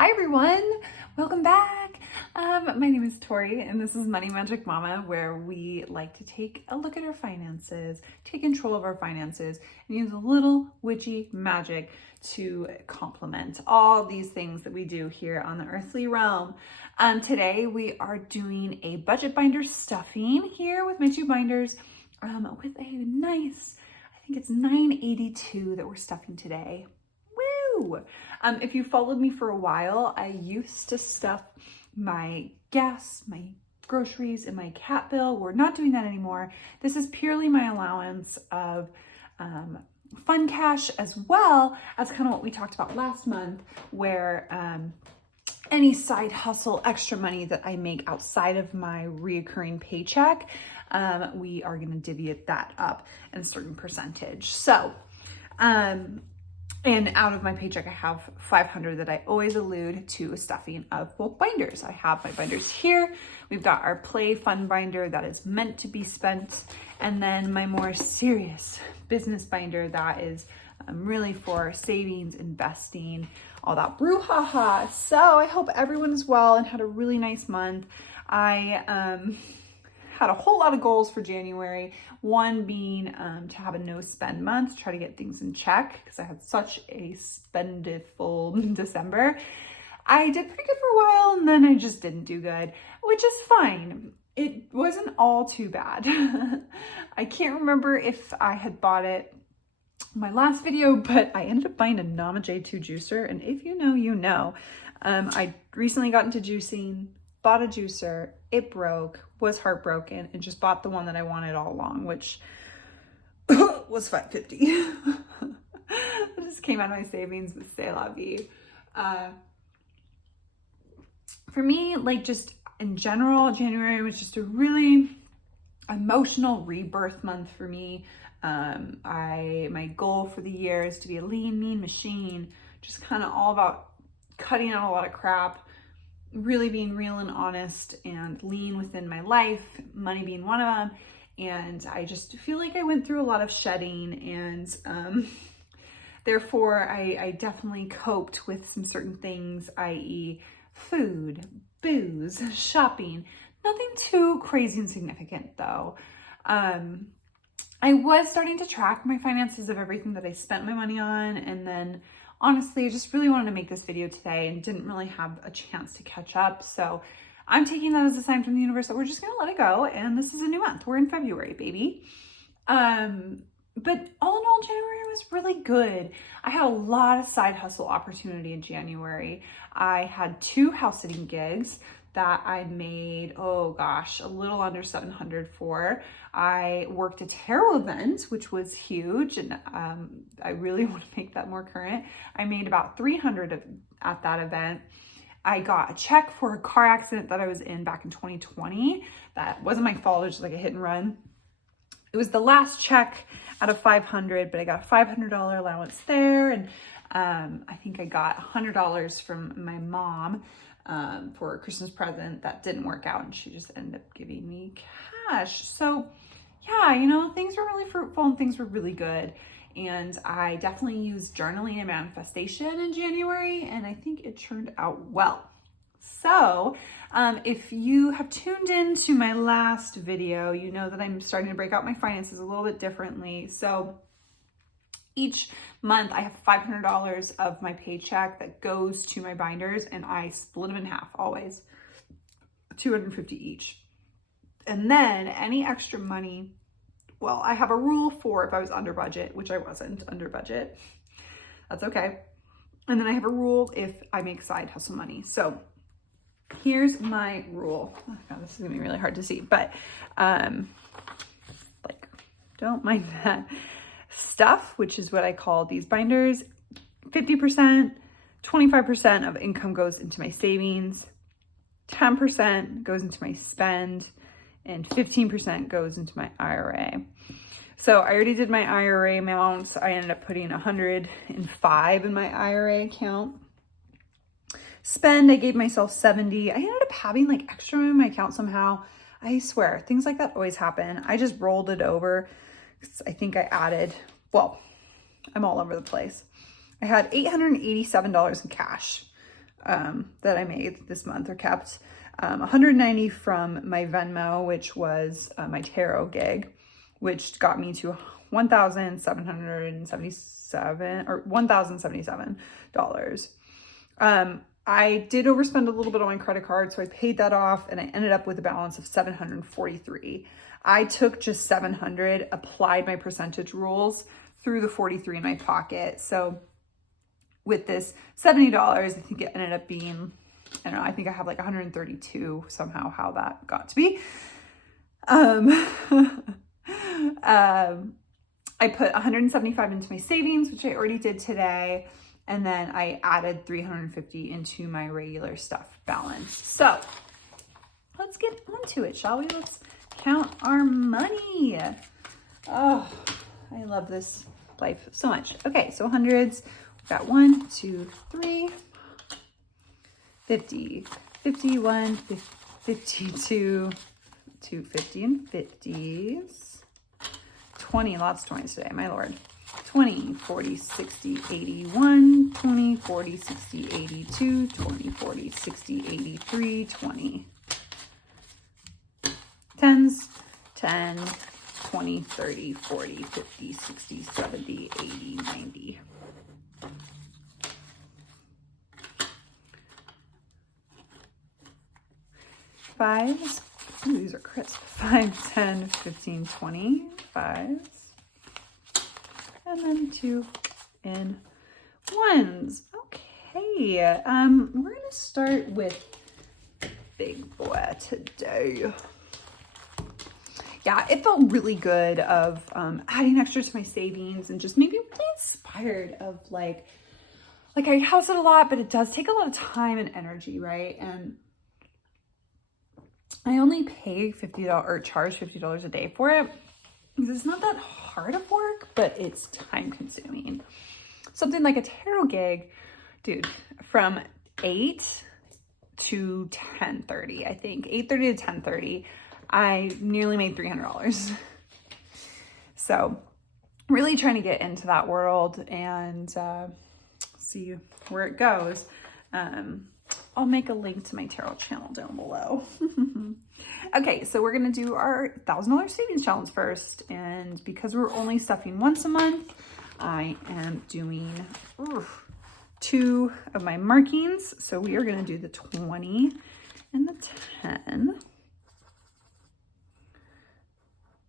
Hi everyone, welcome back. My name is Tori and this is Money Magic Mama, where we like to take a look at our finances, take control of our finances, and use a little witchy magic to complement all these things that we do here on the earthly realm. Today we are doing a budget binder stuffing here with my two binders with a nice, I think it's 982 that we're stuffing today. Woo! If you followed me for a while, I used to stuff my gas, my groceries, and my cat bill. We're not doing that anymore. This is purely my allowance of fun cash, as well as kind of what we talked about last month, where any side hustle, extra money that I make outside of my reoccurring paycheck, we are going to divvy that up in a certain percentage. So, and out of my paycheck, I have $500 that I always allude to a stuffing of both binders. I have my binders here. We've got our play fun binder that is meant to be spent. And then my more serious business binder that is really for savings, investing, all that brouhaha. So I hope everyone is well and had a really nice month. I had a whole lot of goals for January. One being to have a no spend month, try to get things in check because I had such a spendiful December. I did pretty good for a while and then I just didn't do good, which is fine. It wasn't all too bad. I can't remember if I had bought it in my last video, but I ended up buying a Nama J2 juicer. And if you know, you know. I recently got into juicing, bought a juicer, it broke, was heartbroken, and just bought the one that I wanted all along, which was $5.50. It just came out of my savings, but c'est la vie. For me, like just in general, January was just a really emotional rebirth month for me. My goal for the year is to be a lean, mean machine, just kind of all about cutting out a lot of crap, really being real and honest and lean within my life, money being one of them. And I just feel like I went through a lot of shedding, and therefore I definitely coped with some certain things, i.e. food, booze, shopping. Nothing too crazy and significant though. I was starting to track my finances of everything that I spent my money on, and then honestly, I just really wanted to make this video today and didn't really have a chance to catch up. So I'm taking that as a sign from the universe that we're just going to let it go. And this is a new month. We're in February, baby. But all in all, January was really good. I had a lot of side hustle opportunity in January. I had 2 house sitting gigs that I made, oh gosh, a little under $700 for. I worked a tarot event, which was huge, and I really want to make that more current. I made about $300 at that event. I got a check for a car accident that I was in back in 2020. That wasn't my fault, it was just like a hit and run. It was the last check out of $500, but I got a $500 allowance there, and I think I got $100 from my mom for a Christmas present that didn't work out, and she just ended up giving me cash. So yeah, you know, things were really fruitful and things were really good. And I definitely used journaling and manifestation in January, and I think it turned out well. So if you have tuned into my last video, you know that I'm starting to break out my finances a little bit differently. So each month I have $500 of my paycheck that goes to my binders, and I split them in half, always $250 each. And then any extra money, well, I have a rule for if I was under budget, which I wasn't under budget. That's okay. And then I have a rule if I make side hustle money. So here's my rule. Oh God, this is gonna be really hard to see, but like, don't mind that. Stuff, which is what I call these binders, 50%, 25% of income goes into my savings, 10% goes into my spend, and 15% goes into my IRA. So I already did my IRA amounts. I ended up putting 105 in my IRA account. Spend, I gave myself 70. I ended up having like extra in my account somehow. I swear, things like that always happen. I just rolled it over. I think I added, well, I'm all over the place. I had $887 in cash. that I made this month, or kept. 190 from my Venmo, which was my tarot gig, which got me to $1,777 or $1,077. I did overspend a little bit on my credit card, so I paid that off and I ended up with a balance of $743. I took just $700, applied my percentage rules, threw the $43 in my pocket. So with this $70, I think it ended up being, I don't know, I think I have like 132 somehow, how that got to be. I put 175 into my savings, which I already did today. And then I added 350 into my regular stuff balance. So let's get onto it, shall we? Let's count our money. Oh, I love this life so much. Okay, so hundreds. We've got 1, 2, 3, 50, 51, 52, 250 and 50s. 20, lots of 20s today, my lord. 20, 40, 60, 81, 20, 40, 60, 82, 20, 40, 60, 83, 20. 10s, 10, 20, 30, 40, 50, 60, 70, 80, 90. Fives, ooh, these are crisp. 5, 10, 15, 20, fives. And then 2 in 1s. Okay, we're gonna start with big boy today. Yeah, it felt really good of adding extra to my savings and just maybe really inspired of like I house it a lot, but it does take a lot of time and energy, right? And I only pay $50 or charge $50 a day for it because it's not that hard of work, but it's time consuming. Something like a tarot gig, dude, from 8 to 10:30, I think 8:30 to 10:30, I nearly made $300. So really trying to get into that world and see where it goes. I'll make a link to my tarot channel down below. Okay, so we're gonna do our $1,000 savings challenge first. And because we're only stuffing once a month, I am doing 2 of my markings. So we are gonna do the 20 and the 10.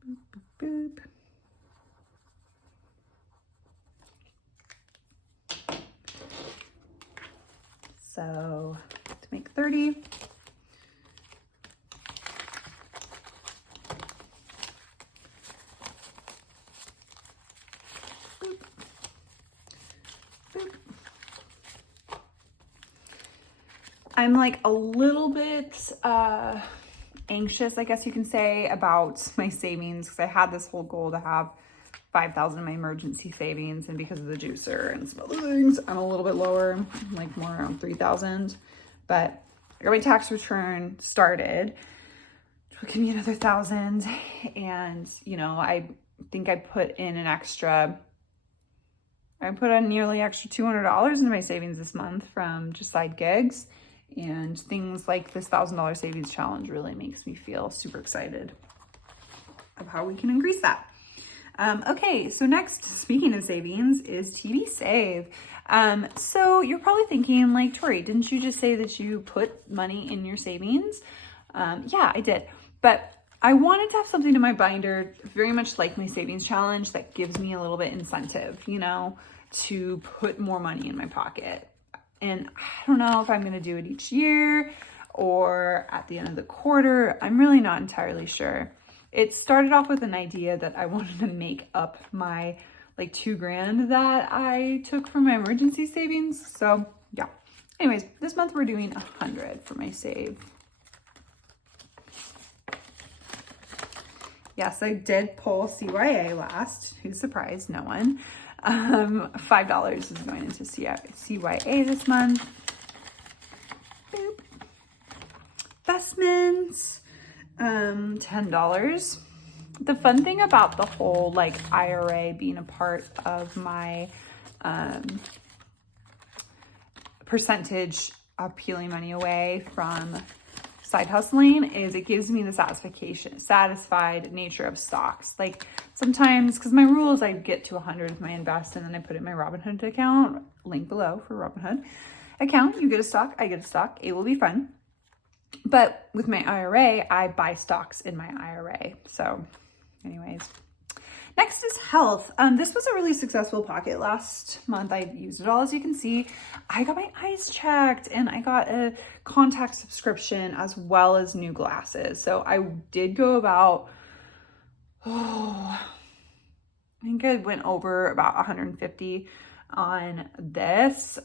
Boop, boop, boop. So to make 30, boop, boop. I'm like a little bit anxious, I guess you can say, about my savings because I had this whole goal to have $5,000 in my emergency savings, and because of the juicer and some other things, I'm a little bit lower, like more around 3,000. But I got my tax return started, which will give me another 1,000. And you know, I think I put in nearly extra $200 into my savings this month from just side gigs, and things like this $1,000 savings challenge really makes me feel super excited of how we can increase that. Okay, so next, speaking of savings, is TD Save. So you're probably thinking, like, Tori, didn't you just say that you put money in your savings? Yeah, I did. But I wanted to have something in my binder, very much like my savings challenge, that gives me a little bit incentive, you know, to put more money in my pocket. And I don't know if I'm going to do it each year or at the end of the quarter. I'm really not entirely sure. It started off with an idea that I wanted to make up my like $2,000 that I took from my emergency savings. So yeah. Anyways, this month we're doing 100 for my save. Yes, I did pull CYA last. Who's surprised? No one. $5 is going into CYA this month. Boop. Investments. $10. The fun thing about the whole like IRA being a part of my percentage peeling money away from side hustling is it gives me the satisfied nature of stocks. Like sometimes, because my rule is I get to 100 with my invest and then I put it in my Robinhood account, link below for Robinhood account. You get a stock, I get a stock. It will be fun. But with my IRA, I buy stocks in my IRA. So anyways, next is health. This was a really successful pocket last month. I used it all, as you can see. I got my eyes checked and I got a contact subscription as well as new glasses. So I did go about, I think I went over about 150 on this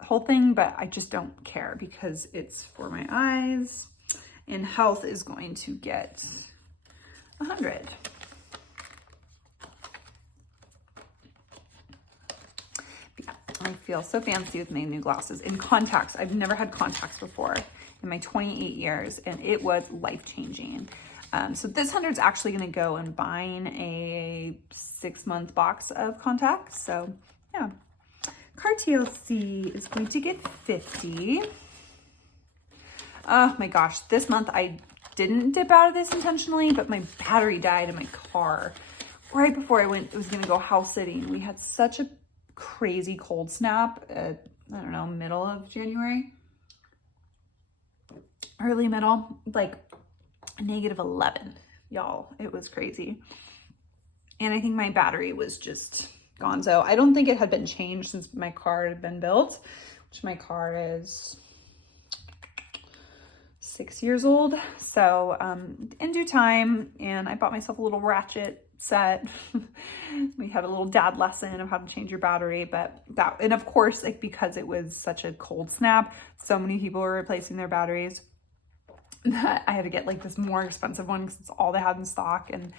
whole thing, but I just don't care because it's for my eyes, and health is going to get 100. I feel so fancy with my new glasses. And contacts, I've never had contacts before in my 28 years, and it was life-changing. So this 100 is actually going to go and buying a 6-month box of contacts. So yeah. CarTLC is going to get 50. Oh my gosh, this month I didn't dip out of this intentionally, but my battery died in my car right before I was going to go house sitting. We had such a crazy cold snap at, I don't know, middle of January, early middle, like -11, y'all. It was crazy. And I think my battery was just gonzo. I don't think it had been changed since my car had been built, which my car is 6 years old. So in due time, and I bought myself a little ratchet set. We had a little dad lesson of how to change your battery, but that, and of course, like because it was such a cold snap, so many people were replacing their batteries that I had to get like this more expensive one because it's all they had in stock, and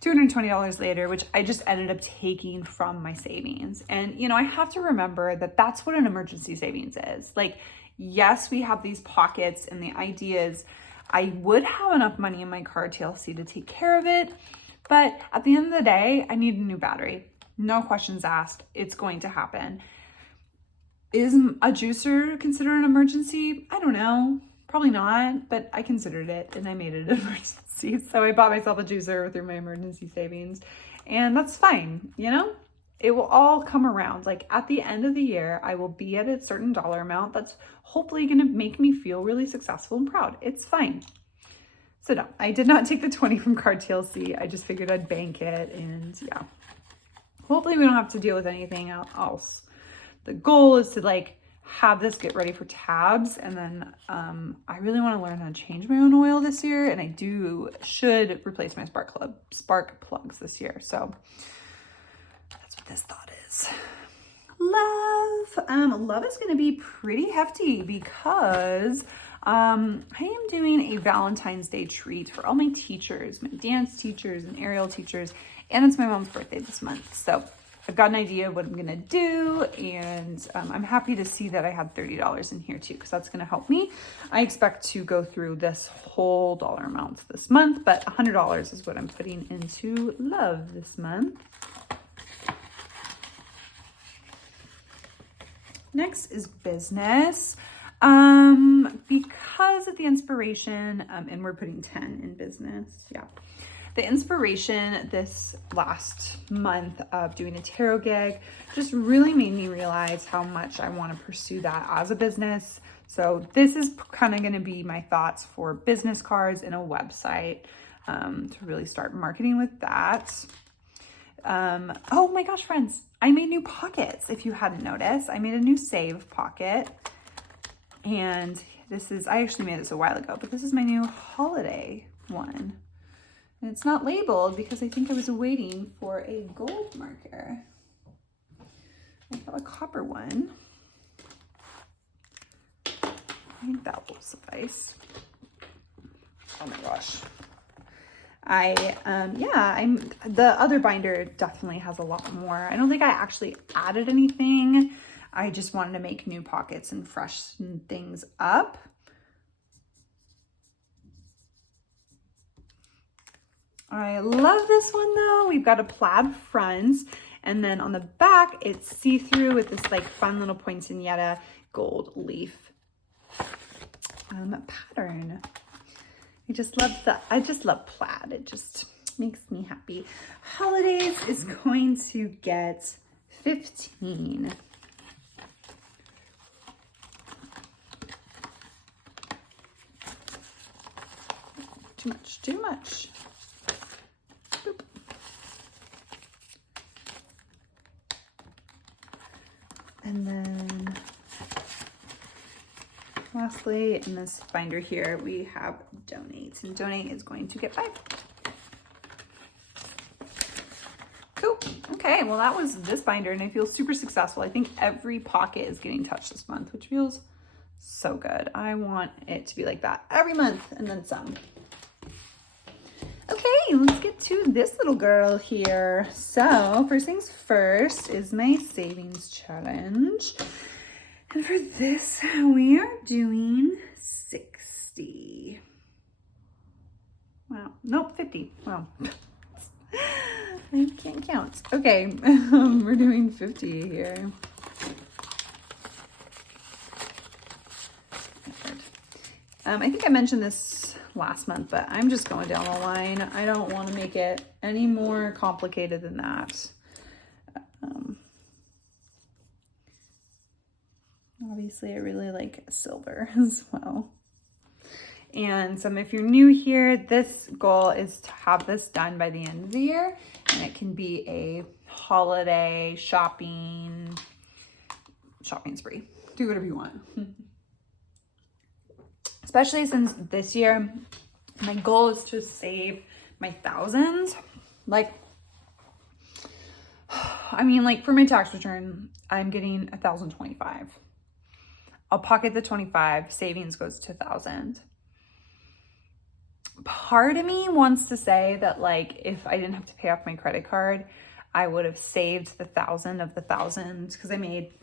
$220 later, which I just ended up taking from my savings. And, you know, I have to remember that that's what an emergency savings is. Like, yes, we have these pockets, and the idea is I would have enough money in my CarTLC to take care of it. But at the end of the day, I need a new battery. No questions asked. It's going to happen. Is a juicer considered an emergency? I don't know. Probably not, but I considered it and I made it an emergency. So I bought myself a juicer through my emergency savings, and that's fine. You know, it will all come around. Like at the end of the year, I will be at a certain dollar amount that's hopefully going to make me feel really successful and proud. It's fine. So no, I did not take the 20 from CarTLC. I just figured I'd bank it, and yeah, hopefully we don't have to deal with anything else. The goal is to like have this get ready for tabs, and then I really want to learn how to change my own oil this year, and I should replace my spark plugs this year. So that's what this thought is. Love is going to be pretty hefty because I am doing a Valentine's Day treat for all my teachers, my dance teachers and aerial teachers, and it's my mom's birthday this month. So I've got an idea of what I'm going to do, and I'm happy to see that I had $30 in here too, because that's going to help me. I expect to go through this whole dollar amount this month, but $100 is what I'm putting into love this month. Next is business. Because of the inspiration, and we're putting 10 in business. Yeah. The inspiration this last month of doing a tarot gig just really made me realize how much I want to pursue that as a business. So this is kind of going to be my thoughts for business cards and a website, to really start marketing with that. Oh my gosh, friends, I made new pockets. If you hadn't noticed, I made a new save pocket, and I actually made this a while ago, but this is my new holiday one. And it's not labeled because I think I was waiting for a gold marker. I have a copper one. I think that will suffice. Oh my gosh. The other binder definitely has a lot more. I don't think I actually added anything. I just wanted to make new pockets and freshen things up. I love this one though. We've got a plaid front, and then on the back it's see-through with this like fun little poinsettia gold leaf pattern. I just love plaid. It just makes me happy. Holidays is going to get 15. Too much. Boop. And then lastly, in this binder here, we have donate, and donate is going to get 5. Cool. Okay, well that was this binder, and I feel super successful. I think every pocket is getting touched this month, which feels so good. I want it to be like that every month and then some. Okay, let's get to this little girl here. So first things first is my savings challenge. And for this, we are doing 60. Wow, nope, 50. Wow, I can't count. Okay, we're doing 50 here. I think I mentioned this last month, but I'm just going down the line. I don't want to make it any more complicated than that. Obviously, I really like silver as well. And if you're new here, this goal is to have this done by the end of the year. And it can be a holiday shopping spree. Do whatever you want. Especially since this year, my goal is to save my thousands. Like, I mean, like for my tax return, I'm getting $1,025. I'll pocket the 25, savings goes to 1,000. Part of me wants to say that like, if I didn't have to pay off my credit card, I would have saved the 1,000 of the 1,000 because I made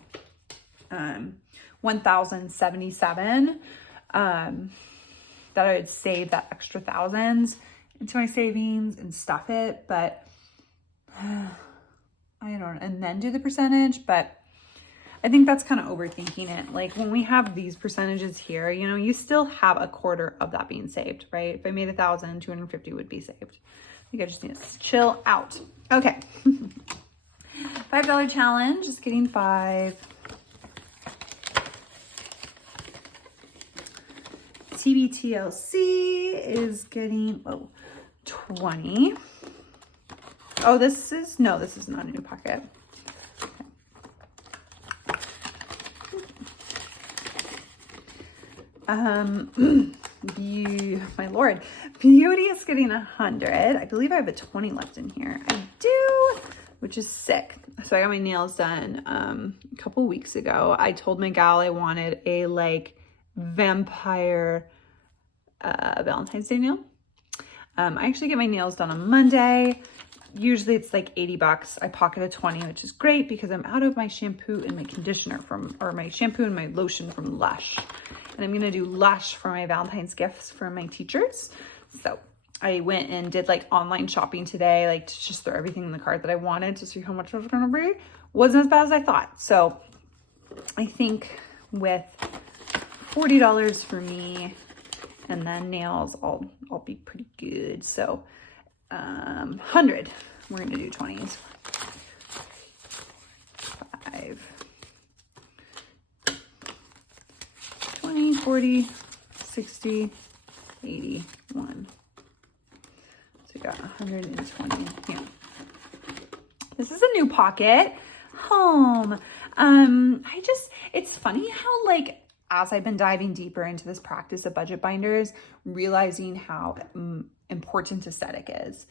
1,077. That I would save that extra 1,000 into my savings and stuff it, but I don't, and then do the percentage, but I think that's kind of overthinking it. Like when we have these percentages here, you know, you still have a quarter of that being saved, right? If I made 1,000, 250 would be saved. I think I just need to chill out. Okay. $5 challenge, just getting 5. TBTLC is getting 20. Oh, this is not a new pocket. My Lord, Beauty is getting 100. I believe I have a 20 left in here. I do, which is sick. So I got my nails done a couple weeks ago. I told my gal I wanted a like vampire Valentine's Day nail. I actually get my nails done on Monday. Usually it's like $80. I pocket a 20, which is great because I'm out of my shampoo and my conditioner my shampoo and my lotion from Lush. And I'm gonna do Lush for my Valentine's gifts for my teachers. So I went and did like online shopping today, like to just throw everything in the cart that I wanted to see how much it was gonna be. Wasn't as bad as I thought. So I think with $40 for me and then nails, I'll be pretty good. So 100, we're gonna do 20s. 5, 20, 40, 60, 81. So we got 120 here. This is a new pocket. Home. It's funny how like, as I've been diving deeper into this practice of budget binders, realizing how important aesthetic is,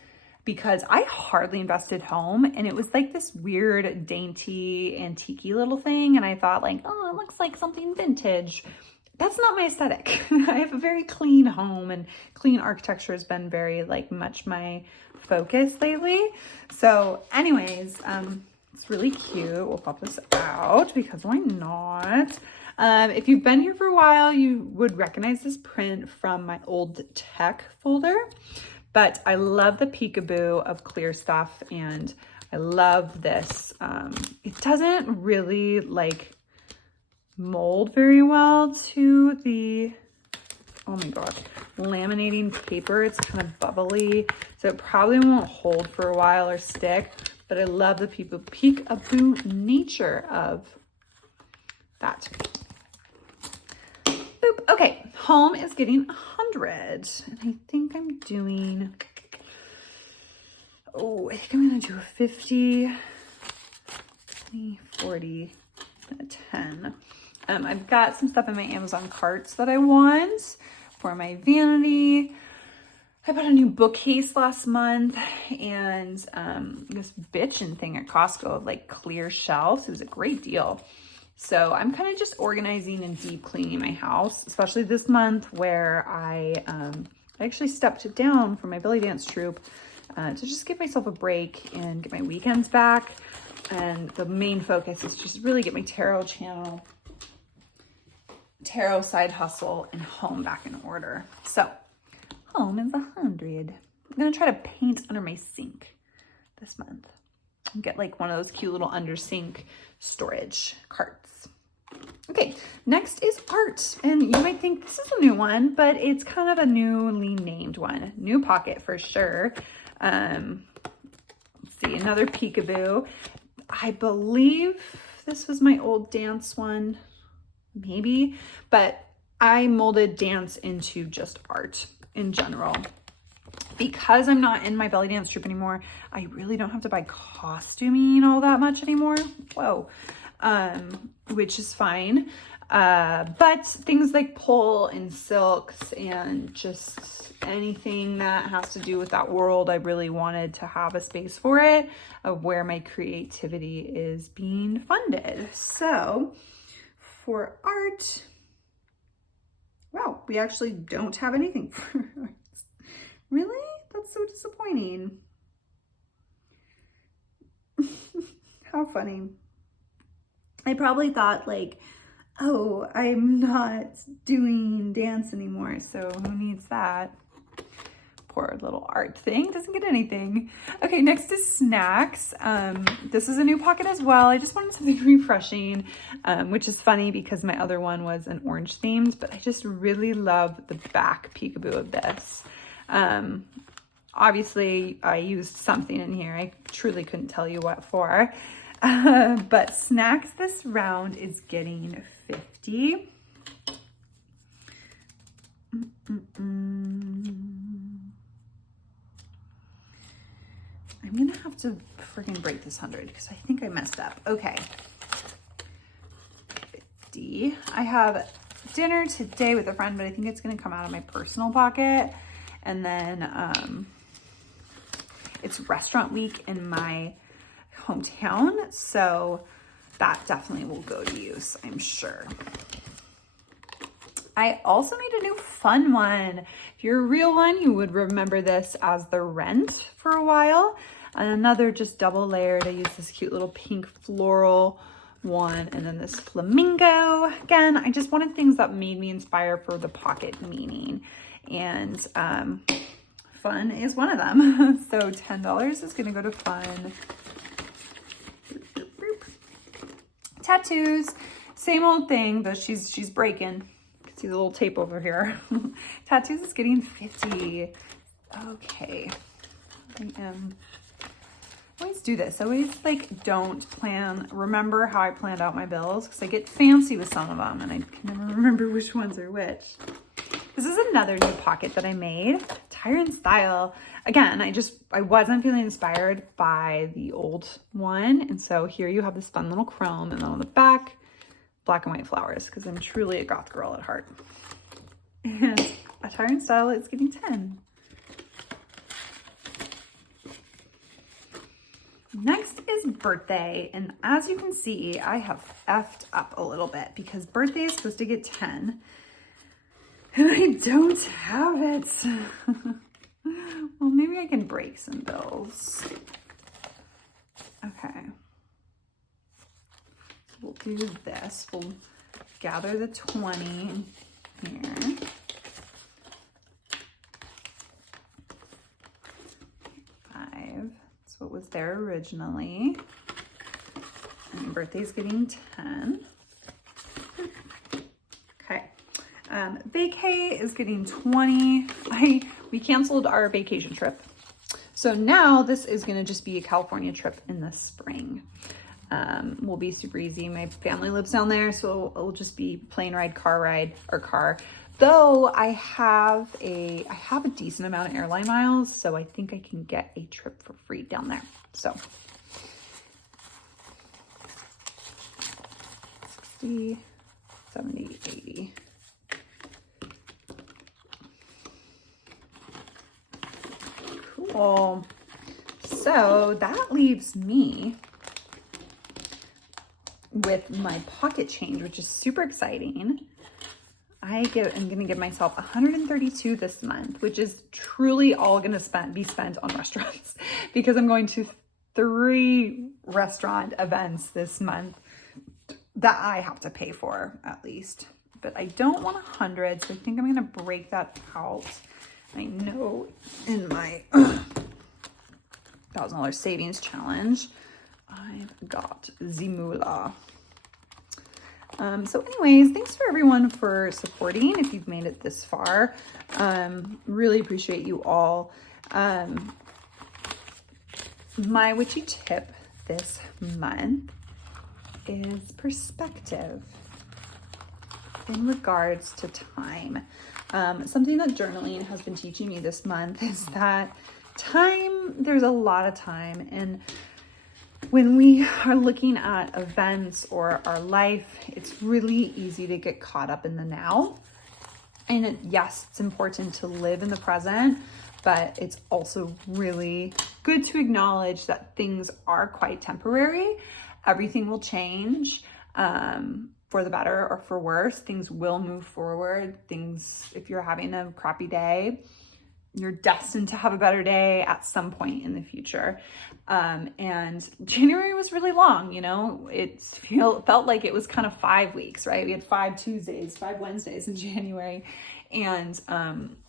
because I hardly invested home and it was like this weird dainty antique little thing. And I thought like, oh, it looks like something vintage. That's not my aesthetic. I have a very clean home and clean architecture has been very like much my focus lately. So anyways, it's really cute. We'll pop this out because why not? If you've been here for a while, you would recognize this print from my old tech folder, but I love the peekaboo of clear stuff and I love this. It doesn't really like mold very well to the oh my gosh, laminating paper. It's kind of bubbly, so it probably won't hold for a while or stick, but I love the peekaboo nature of that. Boop. Okay, home is getting 100, and I think I'm doing, oh, I think I'm gonna do a 50, 20, 40, and a 10. I've got some stuff in my Amazon carts that I want for my vanity. I bought a new bookcase last month, and this bitchin' thing at Costco, like clear shelves. It was a great deal. So I'm kind of just organizing and deep cleaning my house, especially this month where I actually stepped down from my belly dance troupe to just give myself a break and get my weekends back. And the main focus is just really get my tarot channel, tarot side hustle, and home back in order. So home is 100. I'm gonna try to paint under my sink this month. Get like one of those cute little under sink storage carts. Okay, next is art. And you might think this is a new one, but it's kind of a newly named one. New pocket for sure. Let's see, another peekaboo. I believe this was my old dance one, maybe, but I molded dance into just art in general. Because I'm not in my belly dance troupe anymore, I really don't have to buy costuming all that much anymore. Whoa. Which is fine. But things like pole and silks and just anything that has to do with that world, I really wanted to have a space for it, of where my creativity is being funded. So for art, wow, we actually don't have anything for art. Really? That's so disappointing. How funny. I probably thought like, oh, I'm not doing dance anymore, so who needs that? Poor little art thing, doesn't get anything. Okay, next is snacks. This is a new pocket as well. I just wanted something refreshing, which is funny because my other one was an orange themed, but I just really love the back peekaboo of this. Obviously I used something in here. I truly couldn't tell you what for. But snacks this round is getting 50. I'm gonna have to freaking break this 100 because I think I messed up. Okay. 50. I have dinner today with a friend, but I think it's gonna come out of my personal pocket. And then it's restaurant week in my hometown, so that definitely will go to use, I'm sure. I also made a new fun one. If you're a real one, you would remember this as the Rent for a while. And another just double layered. I used this cute little pink floral one, and then this flamingo. Again, I just wanted things that made me inspire for the pocket meaning. And fun is one of them. So $10 is gonna go to fun. Tattoos, same old thing, but she's breaking. You can see the little tape over here. Tattoos is getting 50. Okay. I always do this. I always like don't remember how I planned out my bills, because I get fancy with some of them and I can never remember which ones are which. This is another new pocket that I made, Tire and Style. Again, I wasn't feeling inspired by the old one. And so here you have this fun little chrome, and then on the back, black and white flowers, because I'm truly a goth girl at heart. And a Tire and Style is getting 10. Next is birthday. And as you can see, I have effed up a little bit because birthday is supposed to get 10. And I don't have it. Well, maybe I can break some bills. Okay. So we'll do this. We'll gather the 20 here. That's what was there originally. And birthday's getting 10. Okay. Vacay is getting 20. We canceled our vacation trip. So now this is going to just be a California trip in the spring. Will be super easy. My family lives down there, so it'll just be plane ride, car. Though I have a decent amount of airline miles, so I think I can get a trip for free down there. So 60, 70, 80. Cool. So that leaves me with my pocket change, which is super exciting. I'm gonna give myself 132 this month, which is truly all gonna be spent on restaurants because I'm going to 3 restaurant events this month that I have to pay for at least. But I don't want 100, so I think I'm gonna break that out. I know in my $1,000 savings challenge, I've got Zimula. So anyways, thanks for everyone for supporting if you've made it this far. Really appreciate you all. My witchy tip this month is perspective in regards to time. Something that journaling has been teaching me this month is that there's a lot of time, and when we are looking at events or our life, it's really easy to get caught up in the now. And yes, it's important to live in the present, but it's also really good to acknowledge that things are quite temporary. Everything will change for the better or for worse. Things will move forward. If you're having a crappy day, you're destined to have a better day at some point in the future. And January was really long, it felt like it was kind of 5 weeks, right? We had 5 Tuesdays, 5 Wednesdays in January. And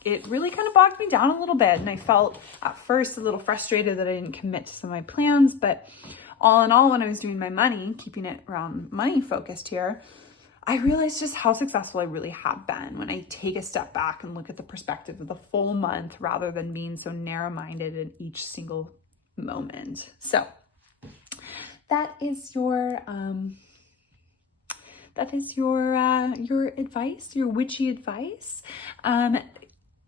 it really kind of bogged me down a little bit. And I felt at first a little frustrated that I didn't commit to some of my plans. But all in all, when I was doing my money, keeping it around money focused here, I realized just how successful I really have been when I take a step back and look at the perspective of the full month rather than being so narrow-minded in each single moment. So that is your advice, your witchy advice.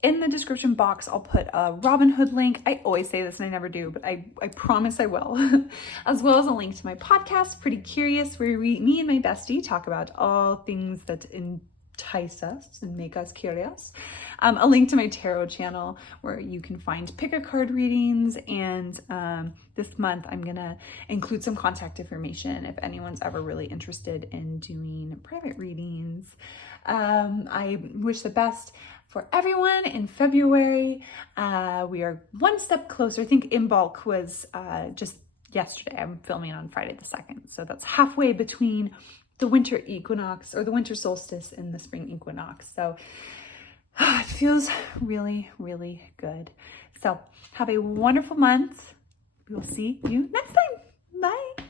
In the description box, I'll put a Robinhood link. I always say this and I never do, but I promise I will. As well as a link to my podcast, Pretty Curious, where me and my bestie talk about all things that entice us and make us curious. A link to my tarot channel where you can find pick a card readings. And this month I'm gonna include some contact information if anyone's ever really interested in doing private readings. I wish the best for everyone in February. We are one step closer. I think Imbolc was just yesterday. I'm filming on Friday the 2nd. So that's halfway between the winter equinox or the winter solstice and the spring equinox. So it feels really, really good. So have a wonderful month. We will see you next time. Bye.